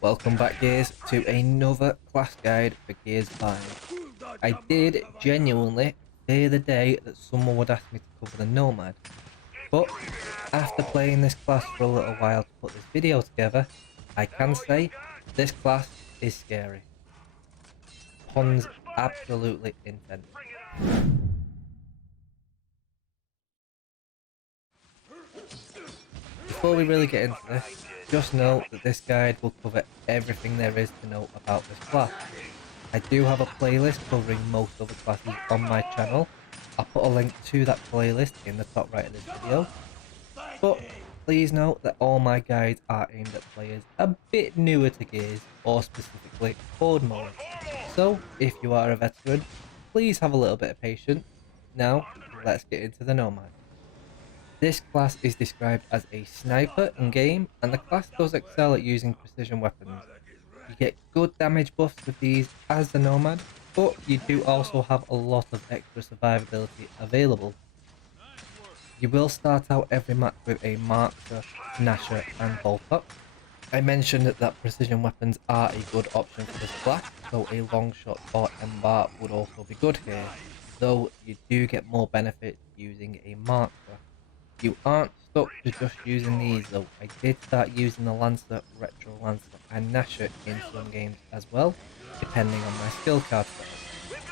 Welcome back, Gears, to another class guide for Gears 5. I did genuinely fear the day that someone would ask me to cover the Nomad, but after playing this class for a little while to put this video together, I can say this class is scary. Puns absolutely intended. Before we really get into this, just know that this guide will cover everything there is to know about this class. I do have a playlist covering most other classes on my channel. I'll put a link to that playlist in the top right of this video. But please note that all my guides are aimed at players a bit newer to Gears, or specifically Horde mode. So if you are a veteran, please have a little bit of patience. Now, let's get into the Nomad. This class is described as a sniper in game, and the class does excel at using precision weapons. You get good damage buffs with these as the Nomad, but you do also have a lot of extra survivability available. You will start out every match with a Marker, Gnasher and Bolt-Up. I mentioned that precision weapons are a good option for this class, so a long shot or M-Bar would also be good here, though you do get more benefits using a Marker. You aren't stuck to just using these though. I did start using the Lancer, Retro Lancer and Gnasher in some games as well, depending on my skill card set.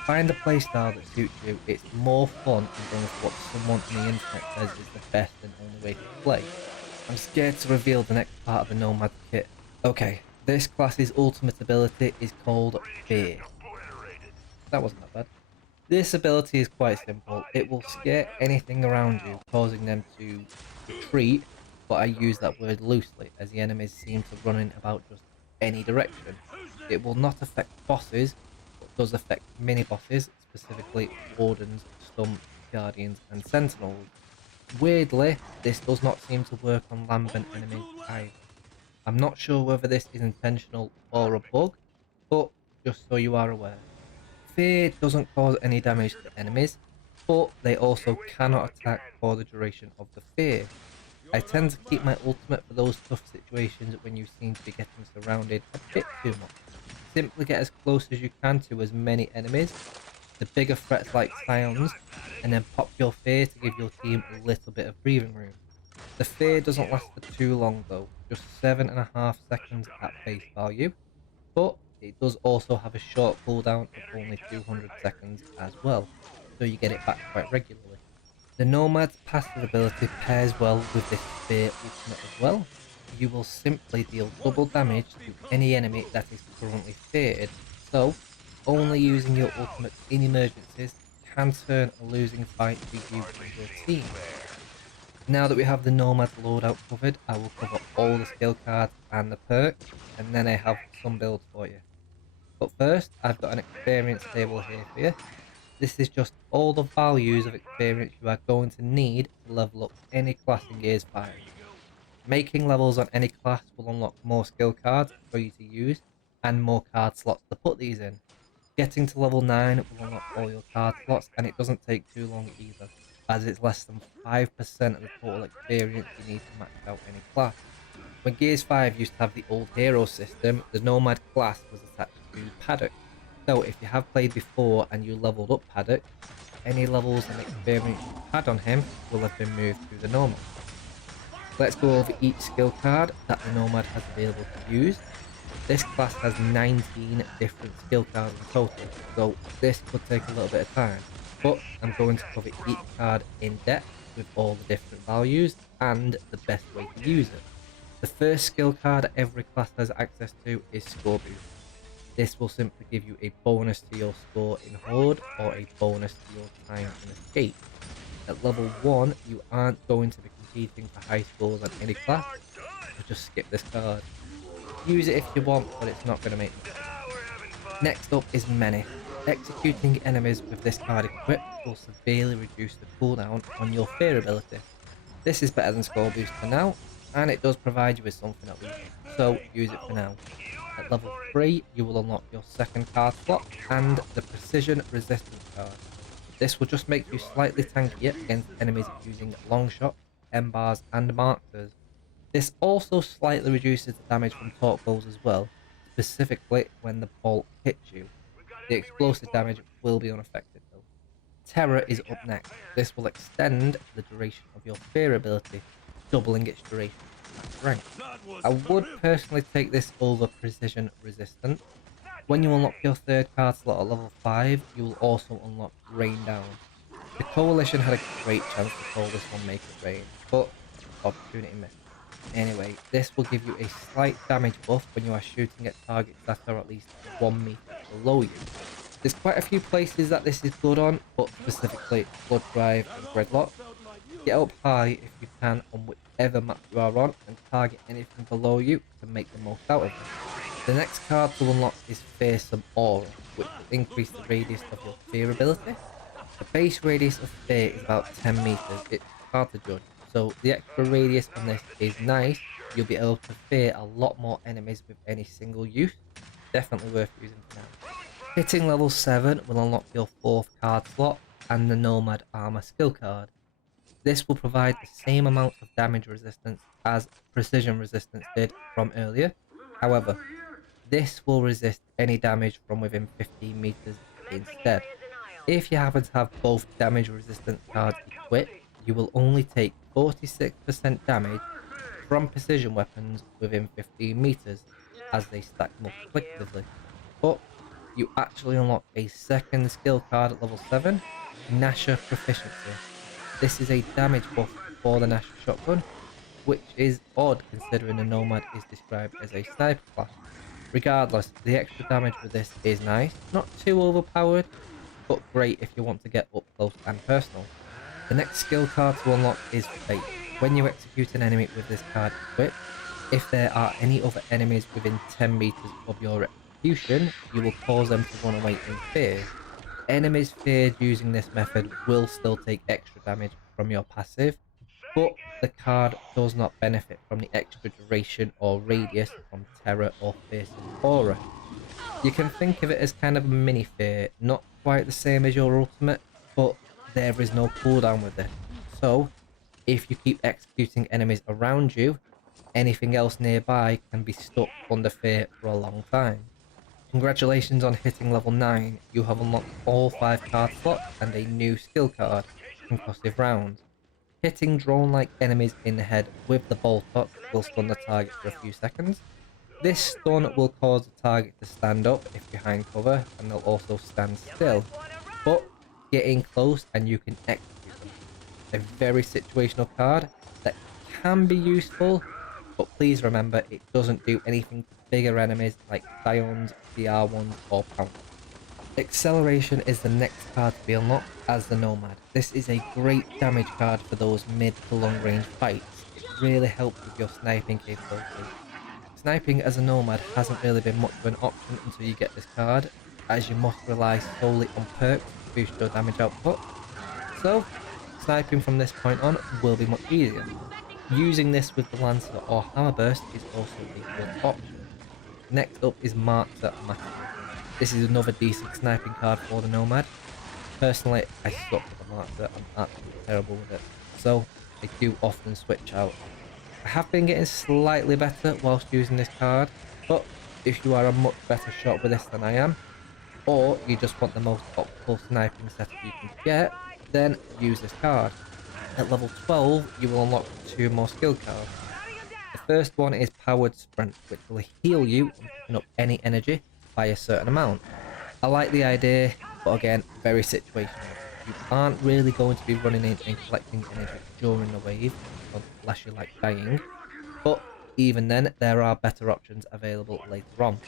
Find the playstyle that suits you. It's more fun than going for what someone on the internet says is the best and only way to play. I'm scared to reveal the next part of the Nomad kit. Okay, this class's ultimate ability is called Fear. That wasn't that bad. This ability is quite simple. It will scare anything around you, causing them to retreat, but I use that word loosely, as the enemies seem to run in about just any direction. It will not affect bosses, but does affect mini-bosses, specifically Wardens, Stumps, Guardians, and Sentinels. Weirdly, this does not seem to work on Lambent enemies either. I'm not sure whether this is intentional or a bug, but just so you are aware. Fear doesn't cause any damage to enemies, but they also cannot attack for the duration of the fear. I tend to keep my ultimate for those tough situations when you seem to be getting surrounded a bit too much. Simply get as close as you can to as many enemies, the bigger threats like Scions, and then pop your fear to give your team a little bit of breathing room. The fear doesn't last for too long though, just 7.5 seconds at face value, but it does also have a short cooldown of only 200 seconds as well, so you get it back quite regularly. The Nomad's passive ability pairs well with this Fear ultimate as well. You will simply deal double damage to any enemy that is currently feared, so only using your ultimate in emergencies can turn a losing fight for you and your team. Now that we have the Nomad loadout covered, I will cover all the skill cards and the perks, and then I have some builds for you. But first, I've got an experience table here for you. This is just all the values of experience you are going to need to level up any class in Gears 5. Making levels on any class will unlock more skill cards for you to use, and more card slots to put these in. Getting to level 9 will unlock all your card slots, and it doesn't take too long either, as it's less than 5% of the total experience you need to max out any class. When Gears 5 used to have the old hero system, the Nomad class was attached to Paddock. So if you have played before and you leveled up Paddock, any levels and experience you had on him will have been moved to the Nomad. Let's go over each skill card that the Nomad has available to use. This class has 19 different skill cards in total, so this could take a little bit of time, but I'm going to cover each card in depth with all the different values and the best way to use it. The first skill card every class has access to is Score Boost. This will simply give you a bonus to your score in Horde or a bonus to your time in Escape. At level 1, you aren't going to be competing for high scores on any class, so just skip this card. Use it if you want, but it's not going to make much sense. Next up is Menace. Executing enemies with this card equipped will severely reduce the cooldown on your Fear ability. This is better than Score Boost for now, and it does provide you with something at least, so use it for now. At level 3, you will unlock your second card slot and the Precision Resistance card. This will just make you slightly tankier against enemies using long shots, M-bars and markers. This also slightly reduces the damage from torque bows as well, specifically when the bolt hits you. The explosive damage will be unaffected though. Terror is up next. This will extend the duration of your fear ability, doubling its duration at rank. I would personally take this over precision resistance. When you unlock your third card slot at level 5, you will also unlock Rain Down. The Coalition had a great chance to call this one Make It Rain, but opportunity missed. Anyway, this will give you a slight damage buff when you are shooting at targets that are at least 1 meter below you. There's quite a few places that this is good on, but specifically Blood Drive and Gridlock. Get up high if you can on whichever map you are on and target anything below you to make the most out of it. The next card to unlock is Fearsome Aura, which will increase the radius of your fear ability. The base radius of fear is about 10 meters, it's hard to judge, so the extra radius on this is nice. You'll be able to fear a lot more enemies with any single use, definitely worth using for now. Hitting level 7 will unlock your 4th card slot and the Nomad Armor skill card. This will provide the same amount of damage resistance as precision resistance did from earlier. However, this will resist any damage from within 15 meters instead. If you happen to have both damage resistance cards equipped, you will only take 46% damage from precision weapons within 15 meters as they stack multiplicatively. But you actually unlock a second skill card at level 7, Nasher Proficiency. This is a damage buff for the Nasher shotgun, which is odd considering the Nomad is described as a sniper class. Regardless, the extra damage with this is nice, not too overpowered, but great if you want to get up close and personal. The next skill card to unlock is Fate. When you execute an enemy with this card equipped, if there are any other enemies within 10 meters of your execution, you will cause them to run away in fear. Enemies feared using this method will still take extra damage from your passive, but the card does not benefit from the extra duration or radius from Terror or Fearsome Aura. You can think of it as kind of a mini fear, not quite the same as your ultimate, but there is no cooldown with it. So, if you keep executing enemies around you, anything else nearby can be stuck under fear for a long time. Congratulations on hitting level 9, you have unlocked all 5 card slots and a new skill card, Concussive Rounds. Hitting drone-like enemies in the head with the bolt-up will stun the target for a few seconds. This stun will cause the target to stand up if behind cover, and they'll also stand still, but get in close and you can execute them. A very situational card that can be useful, but please remember it doesn't do anything to bigger enemies like Scions, DR1s or Pouncers. Acceleration is the next card to be unlocked as the Nomad. This is a great damage card for those mid to long range fights. It really helps with your sniping capabilities. Sniping as a Nomad hasn't really been much of an option until you get this card, as you must rely solely on perks to boost your damage output. So, sniping from this point on will be much easier. Using this with the Lancer or Hammerburst is also a good option. Next up is Martyr Massacre. This is another decent sniping card for the Nomad. Personally, I suck at the Martyr, I'm absolutely terrible with it, so I do often switch out. I have been getting slightly better whilst using this card, but if you are a much better shot with this than I am, or you just want the most optimal sniping setup you can get, then use this card. At level 12, you will unlock 2 more skill cards. The first one is Powered Sprint, which will heal you on picking up any energy by a certain amount. I like the idea, but again, very situational. You aren't really going to be running in and collecting energy during the wave, unless you like dying, but even then, there are better options available later on.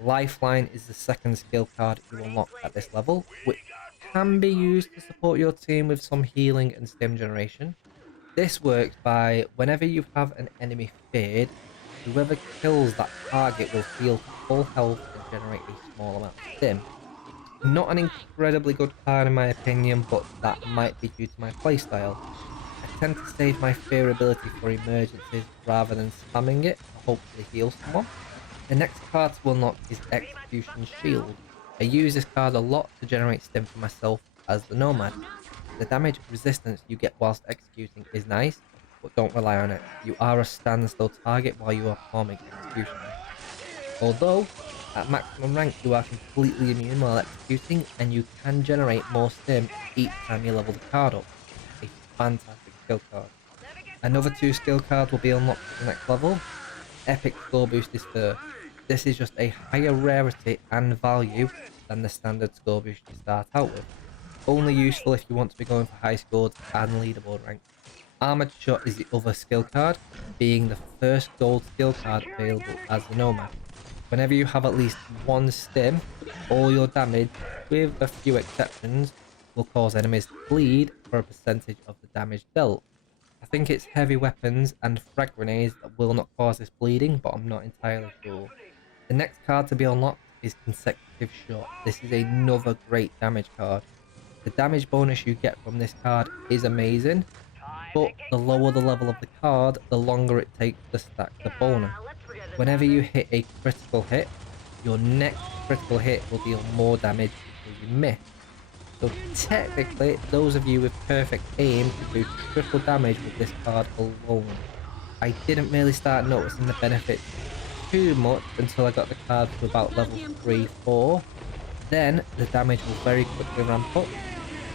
Lifeline is the second skill card you unlock at this level, which can be used to support your team with some healing and stim generation. This works by whenever you have an enemy feared, whoever kills that target will heal to full health and generate a small amount of stim. Not an incredibly good card in my opinion, but that might be due to my playstyle. I tend to save my fear ability for emergencies rather than spamming it to hopefully heal someone. The next card to unlock is Execution Shield. I use this card a lot to generate stim for myself as the Nomad. The damage resistance you get whilst executing is nice, but don't rely on it. You are a standstill target while you are performing executions. Although, at maximum rank you are completely immune while executing, and you can generate more stim each time you level the card up. A fantastic skill card. Another 2 skill cards will be unlocked at the next level. Epic score boost is first. This is just a higher rarity and value than the standard score boost you start out with. Only useful if you want to be going for high scores and leaderboard rank. Armored Shot is the other skill card, being the first gold skill card available as the Nomad. Whenever you have at least 1 stim, all your damage, with a few exceptions, will cause enemies to bleed for a percentage of the damage dealt. I think it's heavy weapons and frag grenades that will not cause this bleeding, but I'm not entirely sure. The next card to be unlocked is Consecutive Shot. This is another great damage card. The damage bonus you get from this card is amazing, but the lower the level of the card, the longer it takes to stack the bonus. Whenever you hit a critical hit, your next critical hit will deal more damage until you miss. So technically, those of you with perfect aim can do triple damage with this card alone. I didn't really start noticing the benefits too much until I got the card to about level 3-4. Then the damage will very quickly ramp up.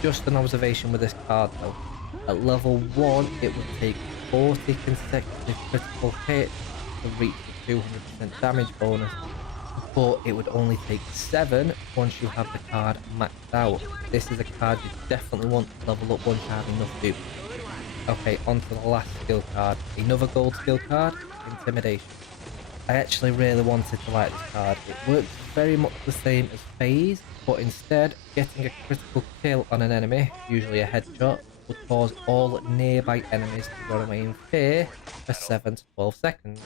Just an observation with this card though. At level 1 it would take 40 consecutive critical hits to reach the 200% damage bonus, but it would only take 7 once you have the card maxed out. This is a card you definitely want to level up once you have enough boost. Okay, on to the last skill card. Another gold skill card, Intimidation. I actually really wanted to like this card. It works very much the same as Phase, but instead, getting a critical kill on an enemy, usually a headshot, would cause all nearby enemies to run away in fear for 7 to 12 seconds.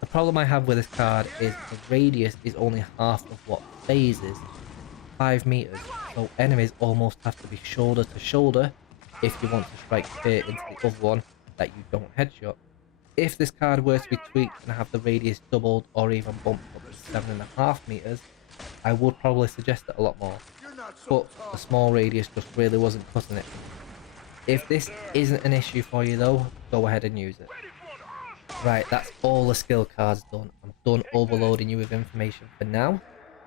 The problem I have with this card is the radius is only half of what Phase is, 5 meters, so enemies almost have to be shoulder to shoulder if you want to strike fear into the other one that you don't headshot. If this card were to be tweaked and have the radius doubled or even bumped up to 7.5 meters, I would probably suggest it a lot more, but the small radius just really wasn't cutting it. If this isn't an issue for you though, go ahead and use it. Right, that's all the skill cards done. I'm done overloading you with information for now,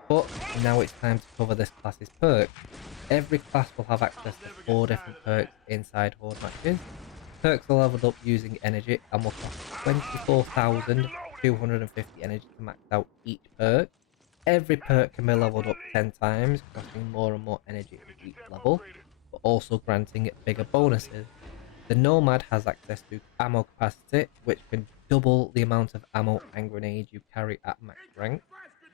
but now it's time to cover this class's perks. Every class will have access to 4 different perks inside Horde matches. Perks are leveled up using energy and will cost 24,250 energy to max out each perk. Every perk can be leveled up 10 times, costing more and more energy at each level, but also granting bigger bonuses. The Nomad has access to ammo capacity, which can double the amount of ammo and grenades you carry at max rank.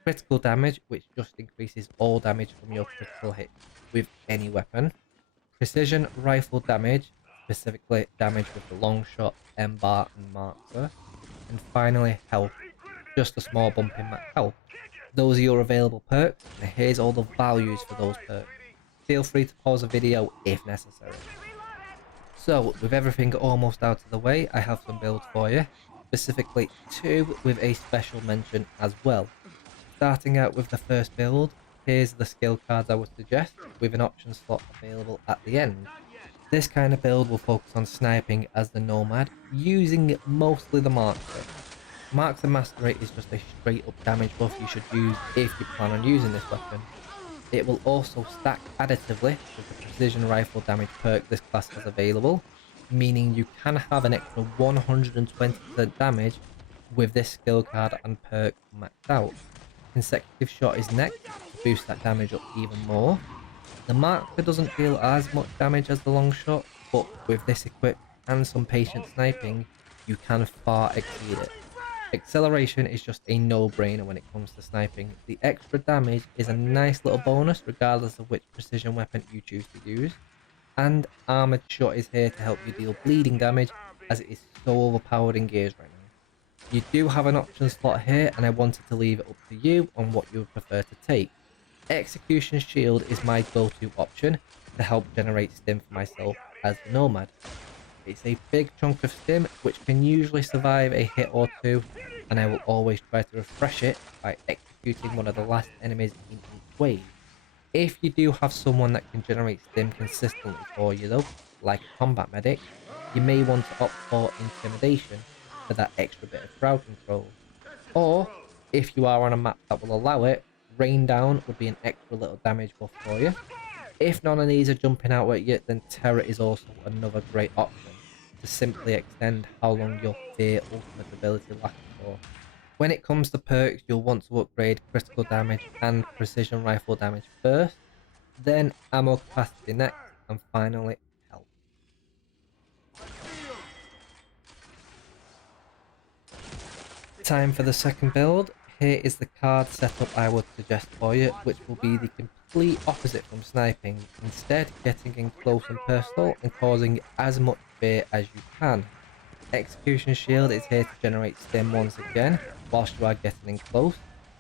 Critical damage, which just increases all damage from your critical hit with any weapon. Precision rifle damage, specifically damage with the long shot, M-bar and marker. And finally health, just a small bump in max health. Those are your available perks, and here's all the values for those perks. Feel free to pause the video if necessary. So, with everything almost out of the way, I have some builds for you, specifically 2 with a special mention as well. Starting out with the first build, here's the skill cards I would suggest, with an option slot available at the end. This kind of build will focus on sniping as the Nomad, using mostly the Marksman. Marksman Mastery is just a straight up damage buff you should use if you plan on using this weapon. It will also stack additively with the precision rifle damage perk this class has available, meaning you can have an extra 120% damage with this skill card and perk maxed out. Consecutive Shot is next to boost that damage up even more. The marker doesn't deal as much damage as the long shot, but with this equipped and some patient sniping, you can far exceed it. Acceleration is just a no-brainer when it comes to sniping. The extra damage is a nice little bonus regardless of which precision weapon you choose to use. And Armored Shot is here to help you deal bleeding damage, as it is so overpowered in gears right now. You do have an option slot here, and I wanted to leave it up to you on what you would prefer to take. Execution Shield is my go-to option to help generate stim for myself as the Nomad. It's a big chunk of stim which can usually survive a hit or 2, and I will always try to refresh it by executing one of the last enemies in each wave. If you do have someone that can generate stim consistently for you though, like a combat medic, you may want to opt for Intimidation for that extra bit of crowd control. Or, if you are on a map that will allow it, Rain Down would be an extra little damage buff for you. If none of these are jumping out at you, then Terror is also another great option to simply extend how long your Fear ultimate ability lasts for. When it comes to perks, you'll want to upgrade critical damage and precision rifle damage first, then ammo capacity next, and finally health. Time for the second build. Here is the card setup I would suggest for you, which will be the complete opposite from sniping, instead getting in close and personal and causing as much fear as you can. Execution Shield is here to generate stim once again, whilst you are getting in close,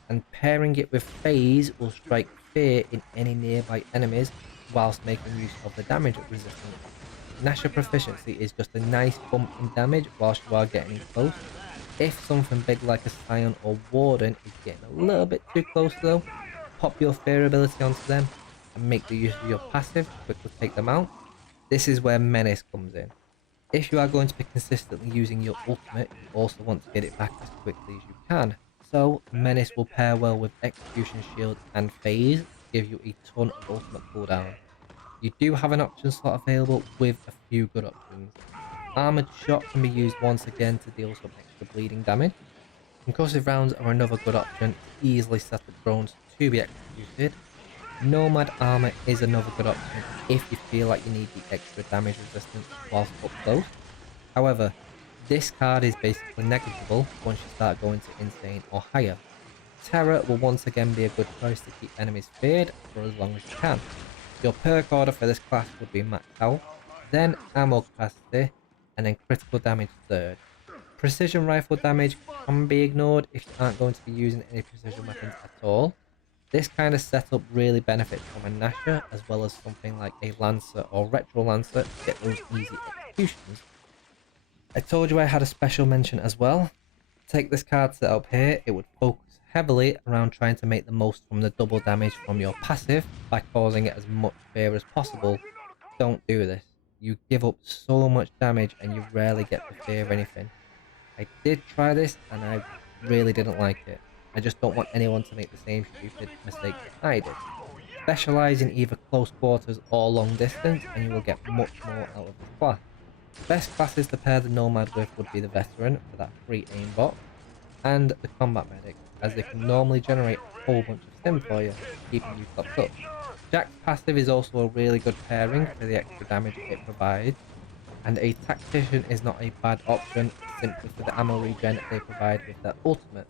and pairing it with Phase will strike fear in any nearby enemies whilst making use of the damage resistance. Nasher Proficiency is just a nice bump in damage whilst you are getting in close. If something big like a Scion or Warden is getting a little bit too close though, pop your fear ability onto them and make the use of your passive to quickly take them out. This is where Menace comes in. If you are going to be consistently using your ultimate, you also want to get it back as quickly as you can. So Menace will pair well with Execution Shield and Phase to give you a ton of ultimate cooldown. You do have an option slot available with a few good options. Armored Shot can be used once again to deal some extra bleeding damage. Concussive rounds are another good option to easily set up drones to be executed. Nomad armor is another good option if you feel like you need the extra damage resistance whilst up close. However, this card is basically negligible once you start going to insane or higher. Terror will once again be a good choice to keep enemies feared for as long as you can. Your perk order for this class would be max health, then ammo capacity, and then critical damage third. Precision rifle damage can be ignored if you aren't going to be using any precision weapons at all. This kind of setup really benefits from a Nasher as well as something like a Lancer or Retro Lancer to get those easy executions. I told you I had a special mention as well. Take this card setup here, it would focus heavily around trying to make the most from the double damage from your passive by causing it as much fear as possible. Don't do this. You give up so much damage and you rarely get to fear anything. I did try this and I really didn't like it. I just don't want anyone to make the same stupid mistake that I did. Specialise in either close quarters or long distance and you will get much more out of this class. Best classes to pair the Nomad with would be the Veteran for that free aimbot, and the Combat Medic, as they can normally generate a whole bunch of stim for you, keeping you topped up. Jack's passive is also a really good pairing for the extra damage it provides, and a Tactician is not a bad option simply for the ammo regen they provide with their ultimate.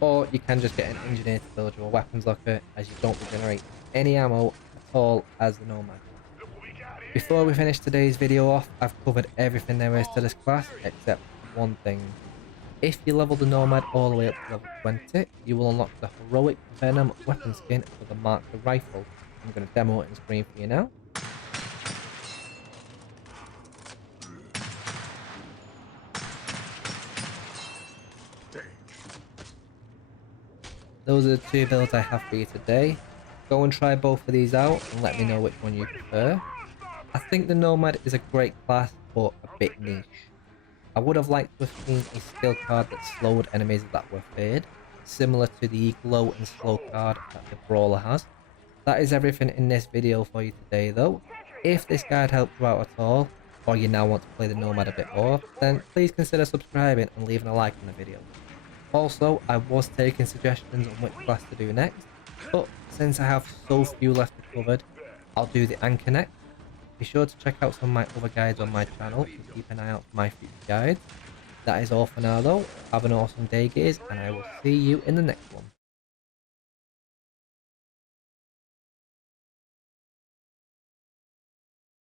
Or you can just get an Engineer to build your weapons locker, as you don't regenerate any ammo at all as the Nomad. Before we finish today's video off, I've covered everything there is to this class except one thing. If you level the Nomad all the way up to level 20, you will unlock the Heroic Venom weapon skin for the Mark II rifle. I'm going to demo it on screen for you now. Those are the two builds I have for you today. Go and try both of these out and let me know which one you prefer. I think the Nomad is a great class, but a bit niche. I would have liked to have seen a skill card that slowed enemies that were feared, similar to the glow and slow card that the Brawler has. That is everything in this video for you today though. If this guide helped you out at all, or you now want to play the Nomad a bit more, then please consider subscribing and leaving a like on the video. Also, I was taking suggestions on which class to do next, but since I have so few left to cover, I'll do the Anchor next. Be sure to check out some of my other guides on my channel and keep an eye out for my future guides. That is all for now though. Have an awesome day guys, and I will see you in the next one.